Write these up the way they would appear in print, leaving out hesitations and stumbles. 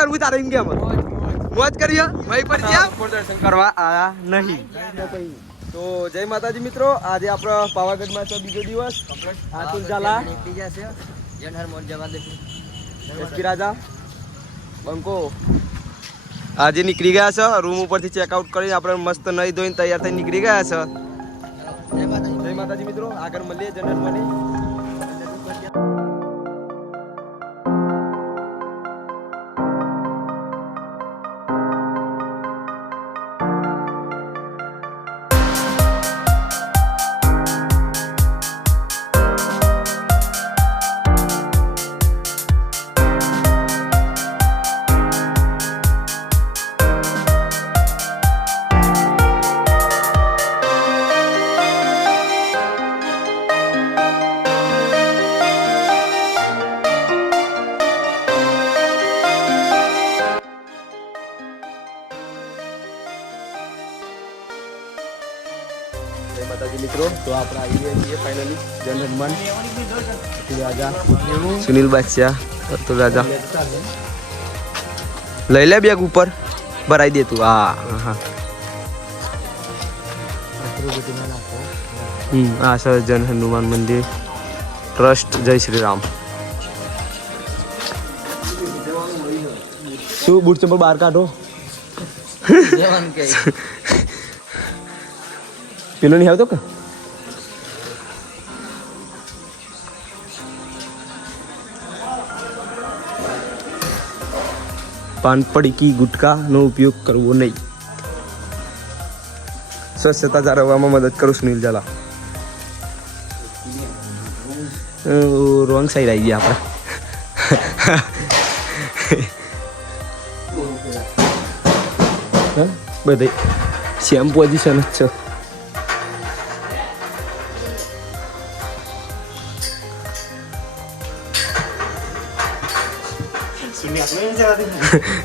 કરવું તારે એમ કેમ મોજ કરીએ ભાઈ પર જ્યાં દર્શન કરવા આયા નહીં. તો જય માતાજી મિત્રો, આજે આપણો પાવાગઢમાં છે બીજો દિવસ. આતુલ ઝાલા એસપી રાજા બંકો આજે નીકળી ગયા છે. રૂમ ઉપરથી ચેકઆઉટ કરીને આપણે મસ્ત નહીં ધોઈને તૈયાર થઈને નીકળી ગયા છે. જય માતાજી મિત્રો, આગળ મળીએ જનરલ મળી. માતાજી મિત્રો, તો આપણે આવી ગયા છીએ ફાઇનલી જનરલમાં. રાજા સુનિલ બાદશાહ તો રાજા લઈ લે બેગ ઉપર ભરાઈ દે તું. હા હા આ સર જન હનુમાન મંદિર ટ્રસ્ટ જય શ્રી રામ. શું બૂટ ચંપલ બહાર કાઢો. પેલો નહીં આવતો કે પાન પડીકી ગુટકાનો ઉપયોગ કરવો નહીં. સ્વચ્છતા જાળવવામાં મદદ કરું સુનિલ ઝાલા. રોંગ સાઈડ આવી ગયા આપણે. બધે સેમ પોઝિશન જ છે.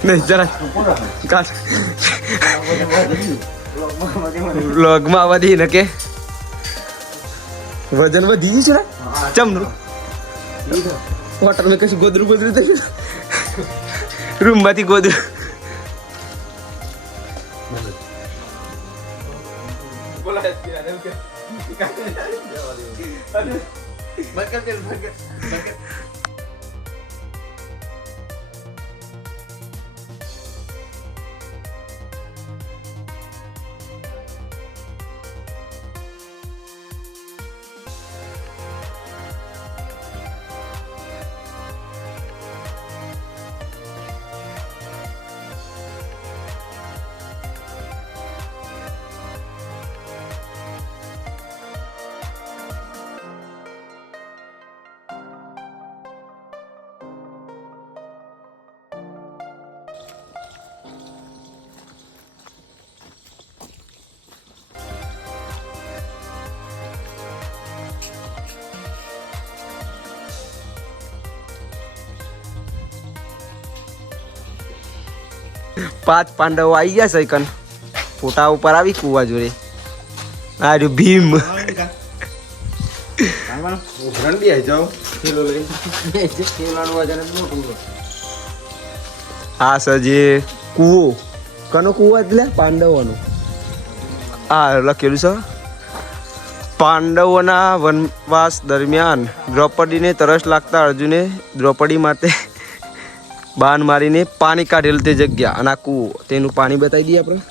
નહીં જરા વ્લોગમાં આવવા દઈએ ને કે વજન વધી ગયું છે ને ચમનું. હોટલમાં કશું ગોદરું ગોદરું થઈ રૂમમાંથી ગોદરું. પાંચ પાંડવો આવી ગયા છે કન ફોટા ઉપર આવી કુવા જોડે. આ રહ્યું ભીમ. આ છે જે કુવો. કનો કુવો એટલે પાંડવોનો. આ લખેલું છે પાંડવોના વનવાસ દરમિયાન દ્રૌપદીને તરસ લાગતા અર્જુને દ્રૌપદી માટે બાણ મારીને પાણી કાઢેલું તે જગ્યા અને આ કૂવો. તેનું પાણી બતાવી દઈએ આપણે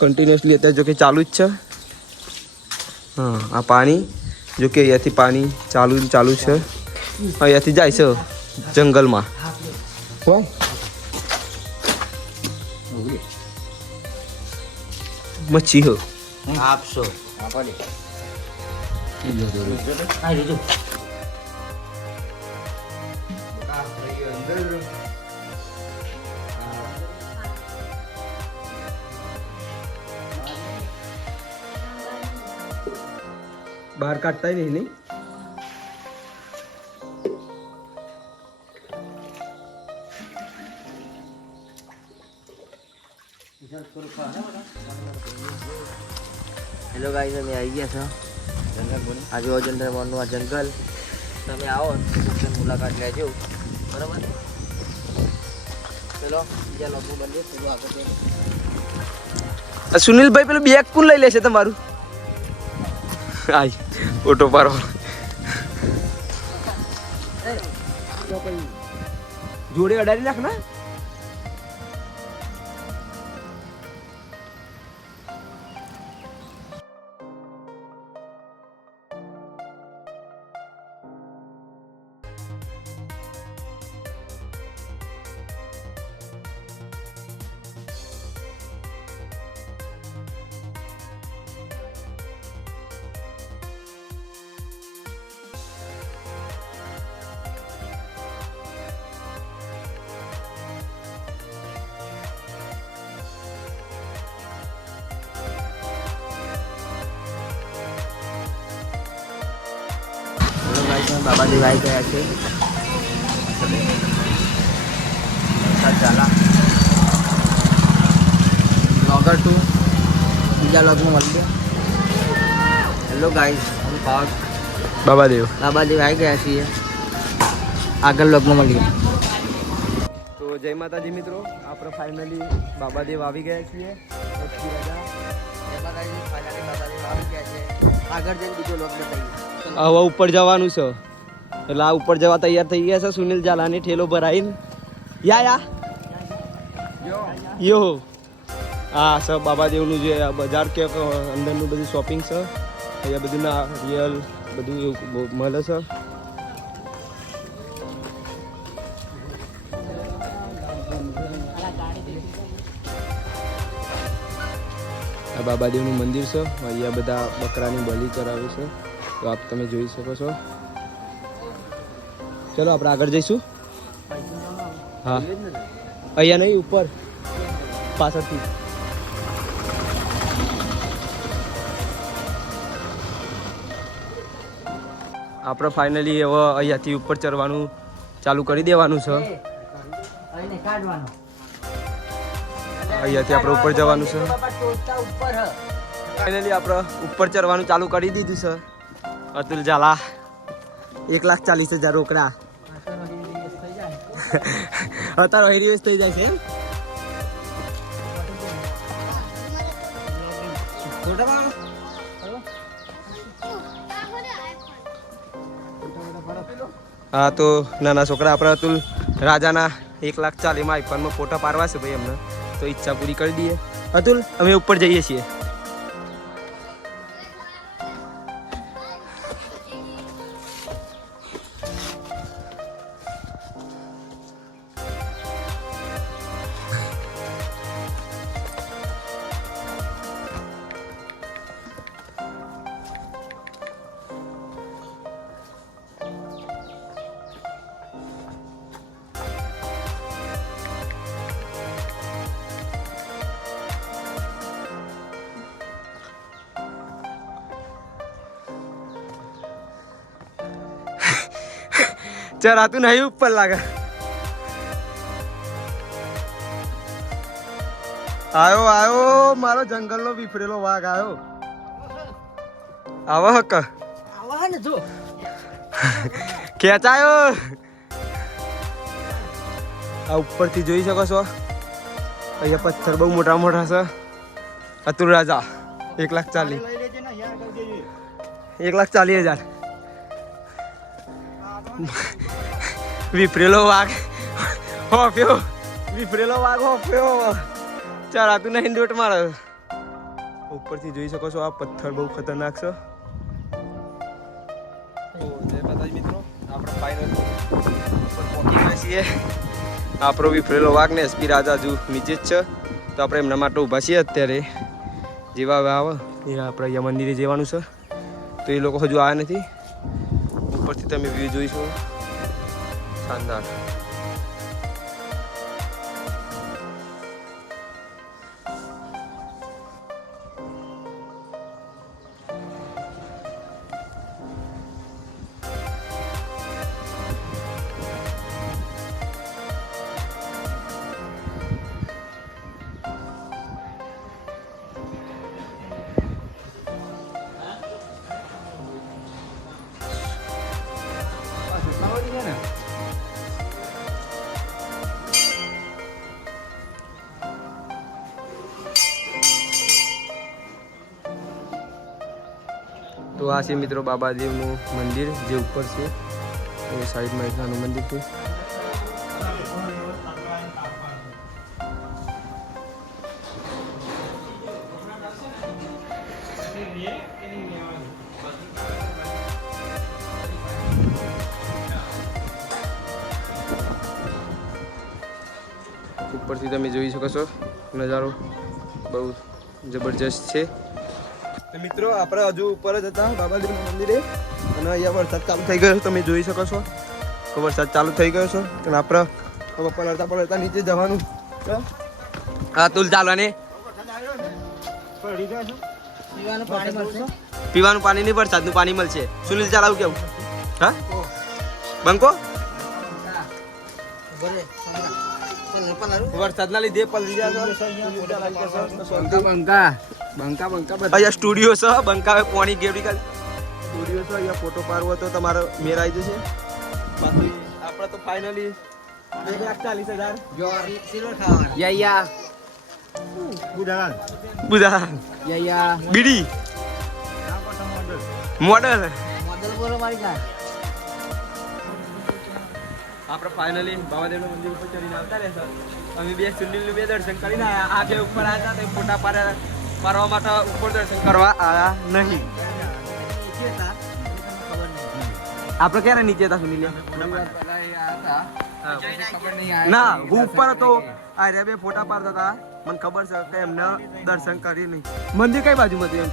કન્ટિન્યુઅસલી. અત્યારે જો કે ચાલુ જ છે. હા આ પાણી જો કે અહીંયાથી પાણી ચાલુ છે. અહીંયાથી જાય છે જંગલમાં. મચ્છી હો આપશો बाहर काटता ही नहीं. हेलो गाइस, અમે આવી ગયા છો જંગલ. આજે ઓજનર મોનનું આ જંગલ. તમે આવો તો મુલાકાત લેજો, બરાબર? ચલો સુનિલભાઈ પેલું બેગ કોણ લઈ લેશે તમારું? આય ઓટો પારો જોડે અડાડી નાખ ના. બાબા દેવ આવી ગયા છે. બ્લોગર 2 બીજા બ્લોગમાં મળી ગયા. હેલો ગાઈસ, બાબા દેવ આવી ગયા છીએ. આગળ બ્લોગમાં મળીએ. તો જય માતાજી મિત્રો, આપણે ફાઇનલી બાબા દેવ આવી ગયા છીએ. આગળ જઈને બીજો બ્લોગ બતાવીએ. હવે ઉપર જવાનું છે એટલે આ ઉપર જવા તૈયાર થઈ ગયા છે. સુનિલ ઝાલાની ઠેલો ભરાઈને યા યો હા સર બાબા દેવનું જે બજાર કે અંદરનું બધું શોપિંગ છે. અહીંયા બધું ના રિયલ બધું એવું મળે છે. આ બાબા દેવનું મંદિર છે. અહીંયા બધા બકરાની બલિ કરાવે છે, તો આપ તમે જોઈ શકો છો. ચલો આપણે આગળ જઈશું. હા અહીંયા નહીં, ઉપર પાછળથી. આપણે ફાઇનલી હવે અહીંયાથી ઉપર ચડવાનું ચાલુ કરી દેવાનું છે. અહીંયાથી આપણે ઉપર જવાનું છે. ફાઇનલી આપણે ઉપર ચડવાનું ચાલુ કરી દીધું છે. અતુલ ઝાલા 1,40,000 રોકડા. અત્યારે હેરી થઈ જાય છે. હા તો નાના છોકરા આપણે અતુલ રાજાના 1,40,000 આઈફોનમાં ફોટા પાડવા છે ભાઈ એમને, તો ઈચ્છા પૂરી કરી દઈએ. અતુલ અમે ઉપર જઈએ છીએ. ચરાતું નહીં ઉપર લાગે. આયો મારો જંગલનો વિફરેલો વાઘ આવ્યો. આવો હક ખેંચાયો. આ ઉપરથી જોઈ શકો છો. અહીંયા પથ્થર બહુ મોટા મોટા છે. અતુલ રાજા 1,40,000 વિફરેલો વાઘ હોફ્યો. ચરાતું નહીં દોટ મારે. ઉપરથી જોઈ શકો છો. આ પથ્થર બહુ ખતરનાક છે. જય માતાજી મિત્રો, આપણે ફાઇનલ ઉપર પહોંચી ગયા છીએ. આપણો વિફરેલો વાઘ ને એસપી રાજા હજુ નીચે જ છે, તો આપણે એમના માટે ઊભા છીએ. અત્યારે જેવા આવે એ આપણે અહીંયા મંદિરે જવાનું છે, તો એ લોકો હજુ આવ્યા નથી. ઉપરથી તમે વ્યૂ જોઈશો, શાનદાર. તો આ છે મિત્રો બાબાદેવનું મંદિર જે ઉપર છે એ સાઈડમાં એક નાનું મંદિર છે. ઉપરથી તમે જોઈ શકો છો નજારો બહુ જબરજસ્ત છે. તો મિત્રો આપણે હજુ ઉપર જ હતા બાબાજીના મંદિરે અને અહીંયા વરસાદ ચાલુ થઈ ગયો તમે જોઈ શકો છો તો વરસાદ ચાલુ થઈ ગયો છે અને આપણે પલળતા નીચે જવાનું. હા તુલ ચાલવાની પીવાનું પાણી નહીં વરસાદનું પાણી મળશે. સુનિલ ચાલાવું કેવું? હા બંકો વરસાદના લીધે પલળી અહીંયા સ્ટુડિયો છે બંકા પોણી ગેવડી કાલ સ્ટુડિયો છે અહીંયા ફોટો પાડવો તો તમારો મેર આવી જશે. બાકી આપણે તો ફાઇનલી 1,40,000 બીડી મોડલ આપણે ફાઇનલી બાબાદેવના મંદિર ઉપર ચડીને આવતા રહેશે. અમે બે સુનિલનું બે દર્શન કરીને આવ્યા. આગે ઉપર આવ્યા હતા ફોટા પાડવા માટે ઉપર દર્શન કરવા આવ્યા નહીં. આપણે ક્યારે નીચે હતા સુનિલ? ના હું ઉપર હતો. અરે બે ફોટા પાડતા હતા મને ખબર છે કે એમને દર્શન કરી નહીં. મંદિર કઈ બાજુમાં હતું એમ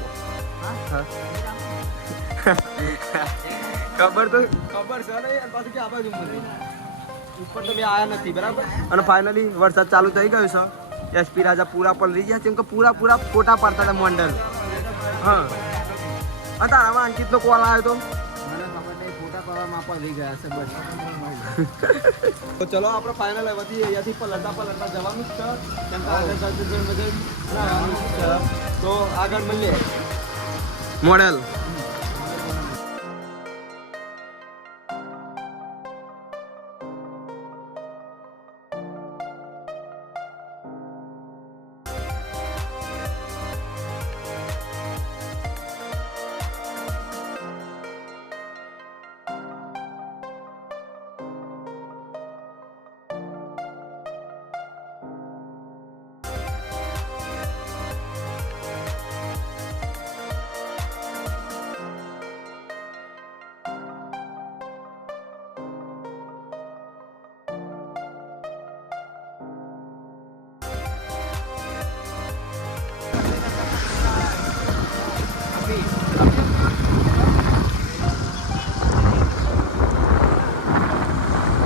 ખબર છે ને પાછું કે આ બાજુ મંદિર ઉપર તમે આયા નથી બરાબર. અને ફાઇનલી વરસાદ ચાલુ થઈ ગયો છે. એસપી રાજા પૂરા પલળી ગયા કેમ કે પૂરા ફોટા પાડતા હતા મોન્ડલ. હા તારામાં અંકિતનો કોલ આવ્યો તો તો ચલો આપણે ફાઇનલ વધી અહીંયાથી પલટતા જવાનું જ છે. તો આગળ મળીએ મોડેલ.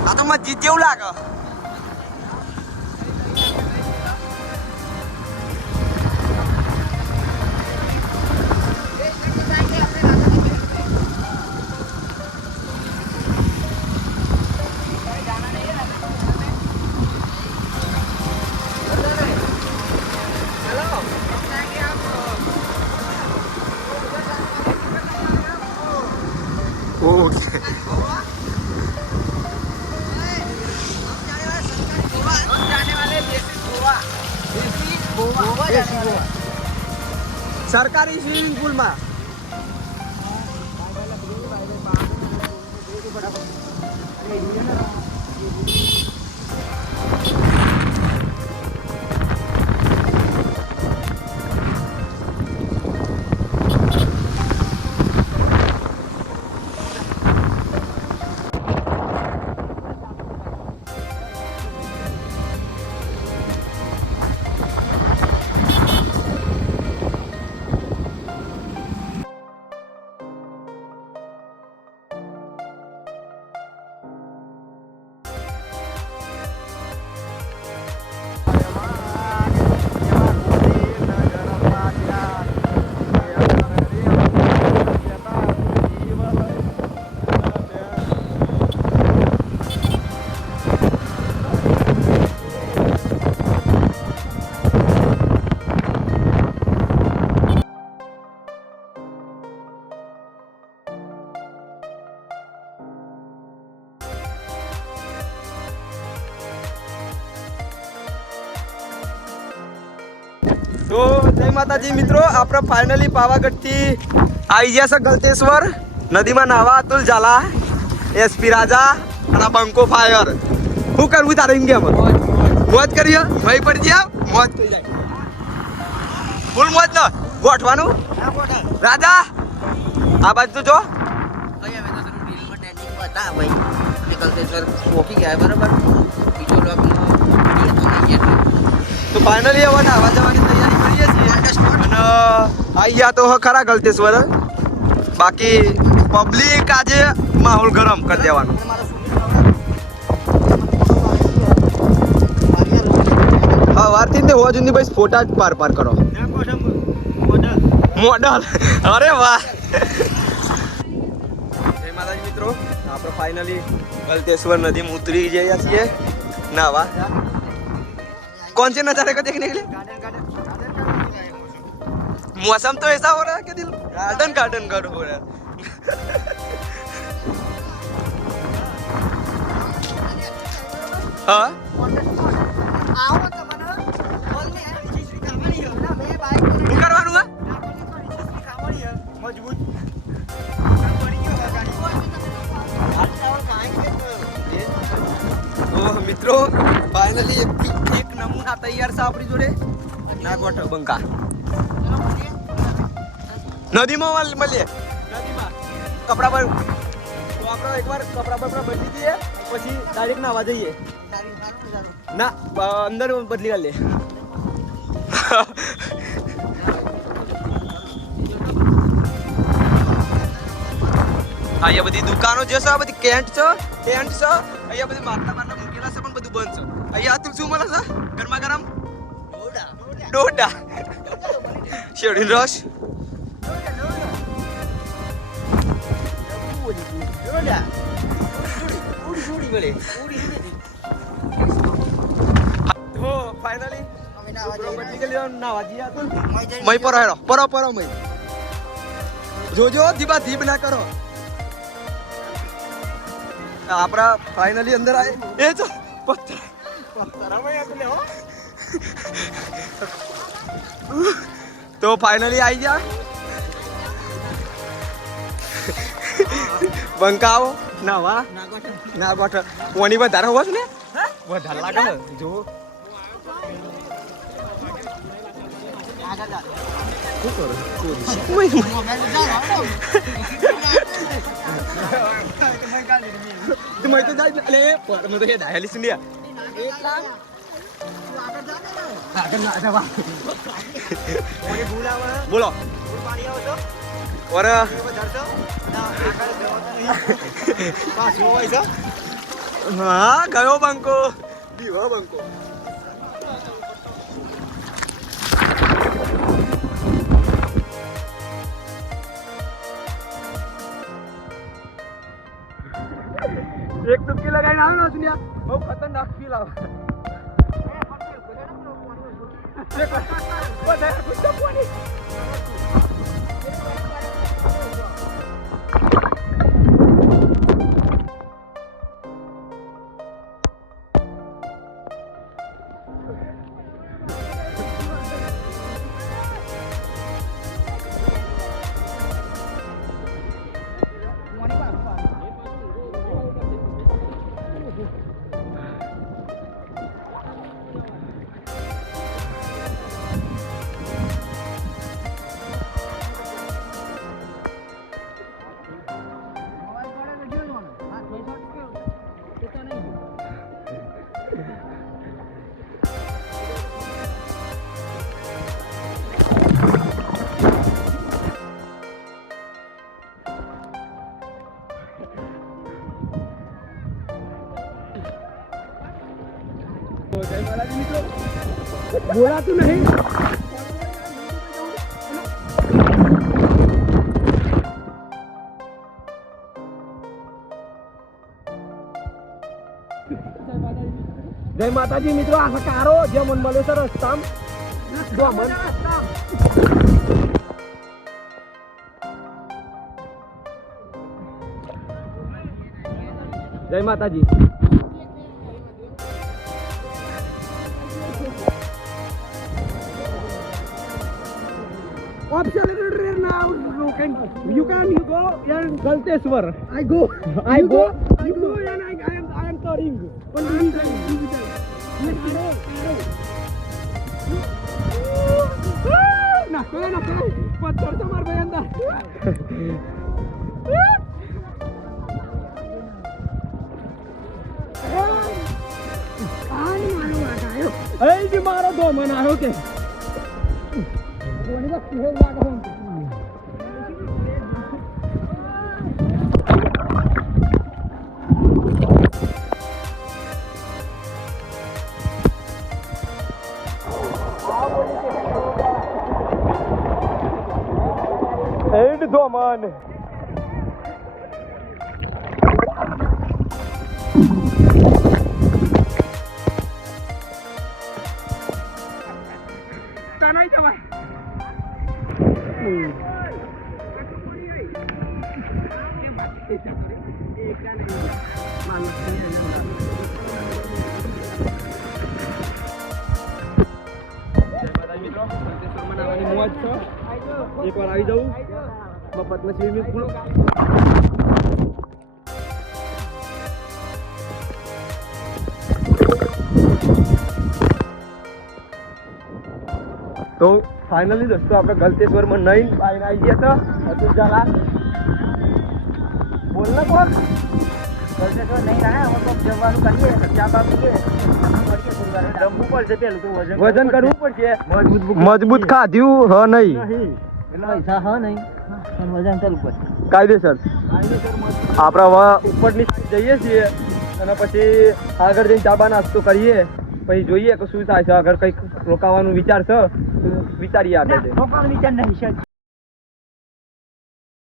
આ તો મસ્જિદ જેવું લાગે. ઓકે सरकारी स्विमिंग पूल में તો જય માતાજી મિત્રો, આપણે ફાઇનલી પાવાગઢથી આવી ગયા છે ગલતેશ્વર નદીમાં નાવા અતુલ ઝાલા એસપી રાજા અને બંકો ફાયર શું કરવું તારે એમ કેમ મોજ કરીએ ભાઈ પડી ગયા મોજ થઈ જાય ફૂલ મોજ ન ગોઠવાનું રાજા આ બાજુ તો જો તો ફાઇનલી હવે નાવા જવાની તૈયારી કરીએ છીએ અને આવી ગયા તો ખરા ગલતેશ્વર બાકી પબ્લિક આજે માહોલ ગરમ કરી દેવાનો હા વારથી ને હોવા સુધી ભાઈ ફોટા જ પાર કરો મોડલ અરે વાહ જય માતાજી મિત્રો આપણે ફાઇનલી ગલતેશ્વર નદીમાં ઉતરી ગયા છીએ નાવા कौन से नजारे को देखने के लिए मौसम तो ऐसा हो रहा है कि दिल गार्डन गार्डन गार्डन हो रहा है हाँ करवानू है मजबूत મિત્રો ફાઇનલી એક નમૂના તૈયાર છે આપણી જોડે નાગોઠ બંકા નદીમાં મળીએ નદીમાં કપડા પર તો આપણે એકવાર કપડા પર બદલી દઈએ પછી ડાયરેક્ટ નાવા જઈએ ના અંદર બદલી કાઢ લે અહીંયા બધી દુકાનો જે છે બધી ટેન્ટ છે અહીંયા બધી માટલા મૂકેલા છે પણ બધું બંધ છે અહીંયા તું શું મળે છે ગરમા ગરમ ડોડા શેરડીનો રસ તો ફાઇનલી મય પર હેડો પરો મય જોજો ધીબા ધીબ ના કરો આપણા ફાઇનલી અંદર આए એ તો પથ્થર તો ફાઇનલી આવી ગયા બંકાઓ નાવા નાગોઠ કોની વધારે હોશ ને વધારે લાગે જો मैं तो जाए ले पर मैं तो ये डायली सुन लिया बोलो और हाँ गयो बंको दीवा बंको एक डुबकी लगाई ना ना सुनिया बहुत खतरनाक फील आवा बोला तू नहीं जय माताजी मित्रों असा कारो जे मन મળ્યો છે રસ્તામાં જો મન જય માતાજી ऑप्शन रेर ना You go and Galteshwar. I go. You go and I am touring. पत्थर से मार भाई अंदर जी मारो दो मना हो के एंड दो मान एक बार आई जाऊ मफत में स्विमिंग पूल तो फाइनली दोस्तों આપણે ગલતેશ્વર માં નહીં આવી ગયા તો અતુલ જલા બોલના કોણ ગલતેશ્વર નહીં આયા हम तो જવાનું કરીએ ચા બા પીએ જમવું પડશે પેલું તો વજન કરવું પડશે મજબૂત ખાધ્યું હ નહીં પૈસા હ નહીં પણ વજન કરવું પડશે કાયદેસર આપણે ઉપરની સાઈડ જઈએ છીએ અને પછી આગળ જઈને ચા બા નાસ્તો કરીએ પછી જોઈએ કે શું થાય છે અગર કંઈક રોકાવાનું વિચાર છે વિચારીએ આગળ રોકાવાનો વિચાર નહીં છે